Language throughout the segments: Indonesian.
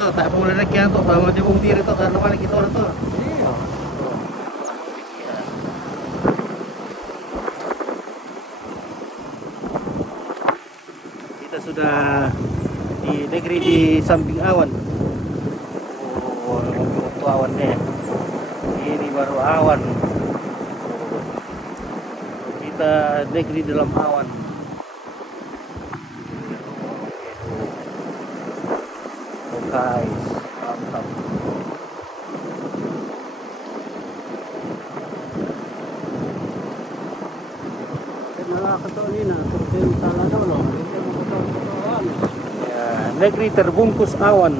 tuh, tak boleh lagi yang tuh, bawa dia bung diri tuh, karena mana kita orang tuh. Kita sudah di negeri di samping awan. Oh, itu awannya. Ini baru awan. Kita negeri dalam awan. Oh, guys, mantap. Ya, negeri terbungkus awan.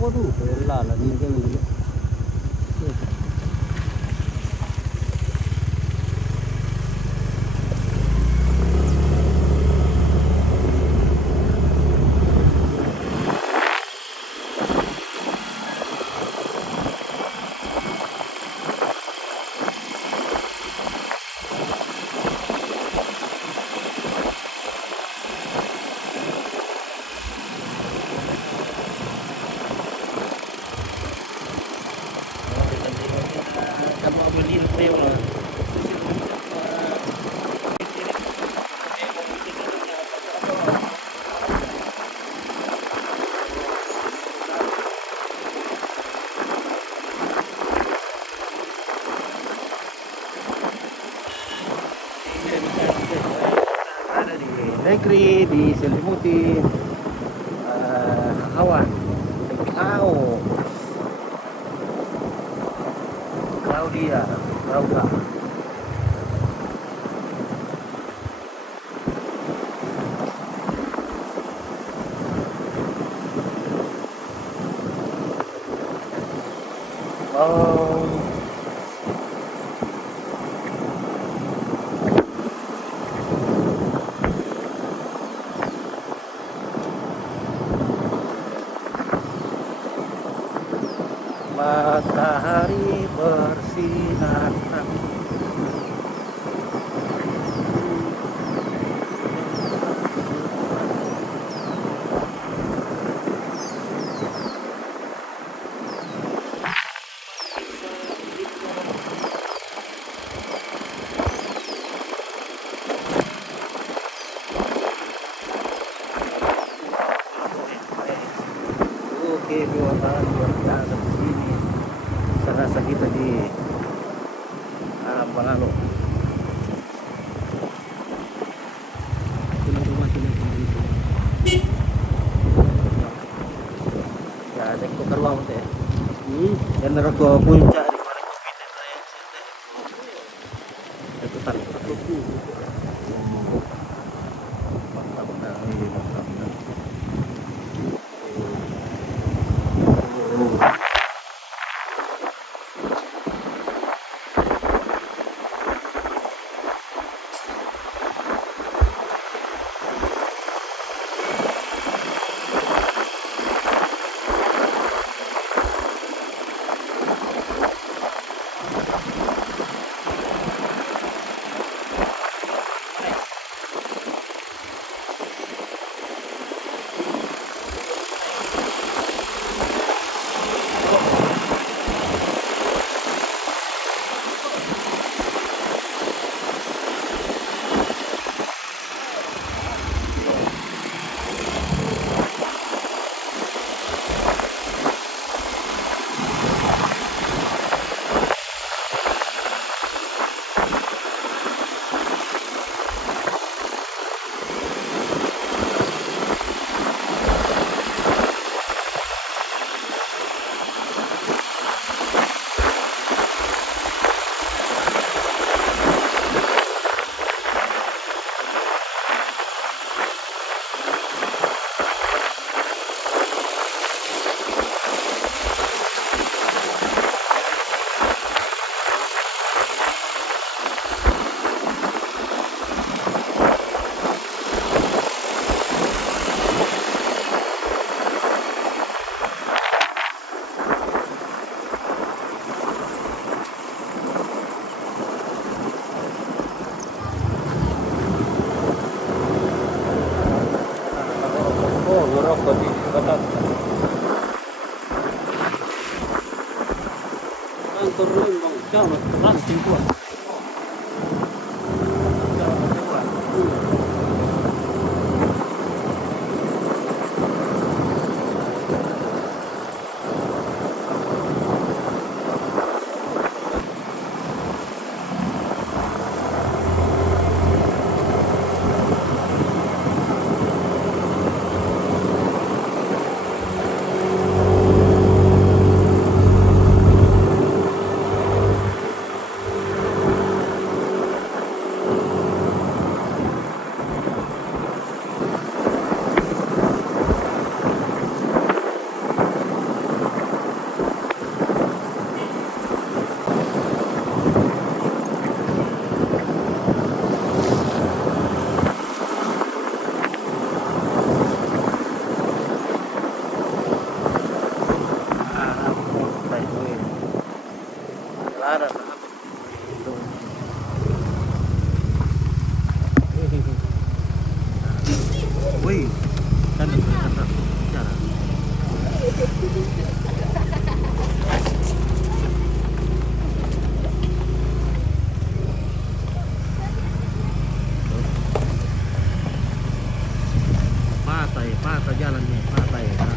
Waduh, lala nih kan. Negeri diselimuti awan. Claudia, Laura. Oh. Matahari bersinar. Oke, buat kita di sini. Serasa kita di alam Bangalo. Ya, ada ko karuang mo teh. Yan na ko puncak di parang kita tayo. Itu tarik. Mantap na, mantap na. ngerokok di batas. Kantor lain bang, jangan ranting kuat. Jangan kuat. Wih, kan cara. Patay jalannya, patay.